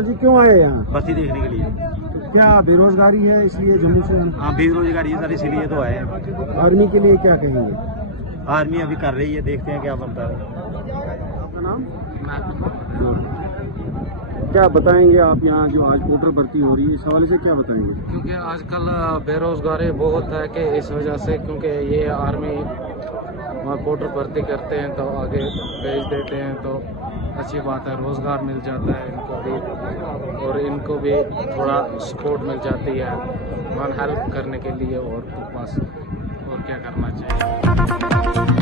Sir जी क्यों आए यहाँ? बस्ती देखने के लिए। क्या बेरोजगारी है इसलिए जम्मू से? हाँ बेरोजगारी है सर, इसीलिए तो आए। आर्मी के लिए क्या कहेंगे? आर्मी अभी कर रही है, देखते हैं क्या बनता है। आपका नाम? क्या बताएंगे आप यहाँ जो आज वोटर भर्ती हो रही है, इस हवाले से क्या बताएंगे? क्योंकि आजकल बेरोजगारी बहुत है कि इस वजह से, क्योंकि ये आर्मी वहाँ वोटर भर्ती करते हैं तो आगे भेज देते हैं, तो अच्छी बात है, रोज़गार मिल जाता है इनको भी और इनको भी थोड़ा सपोर्ट मिल जाती है वन हेल्प करने के लिए। और बस और क्या करना चाहिए।